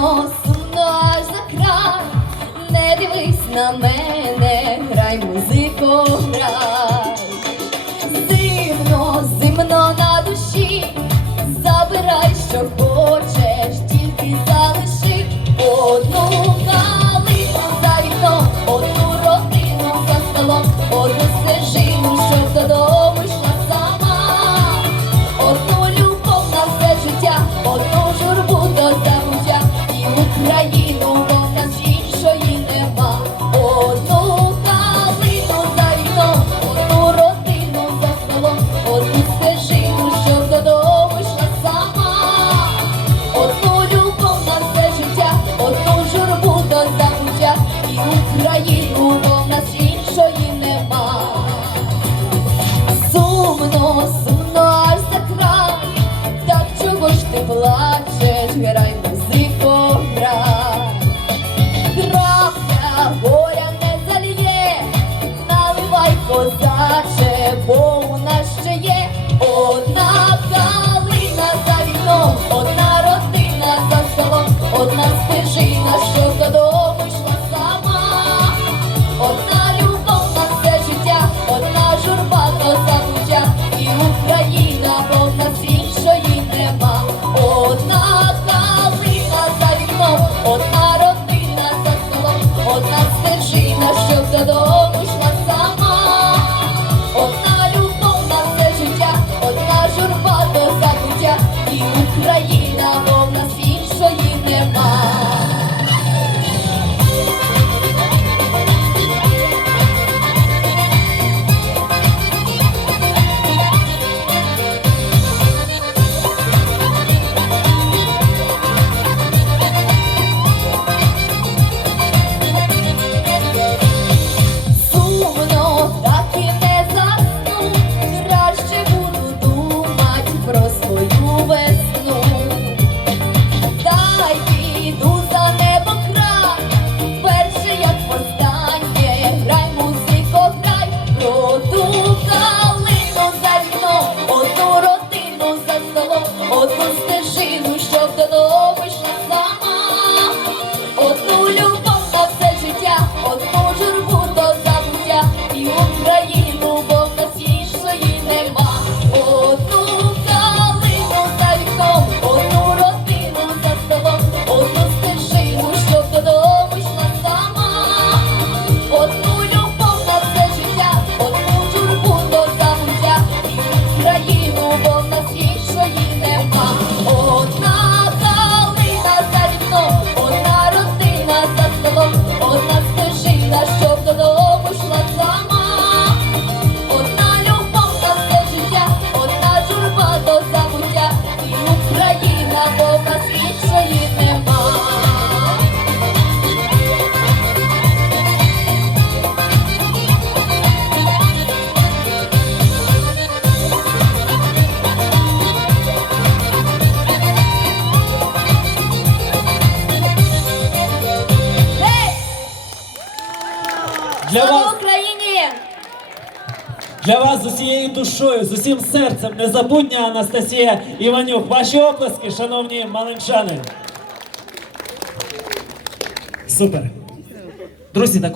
носу наш за край, не дивись на мене, грай музику, грай. не плачеш, грай музико, грай. Крапля горя не зальє, наливай козаче, бо у Для вас, Україні! Для вас з усією душою, з усім серцем незабутня Анастасія Іванюк. Ваші оплески, шановні малинчани. Супер. Друзі, також.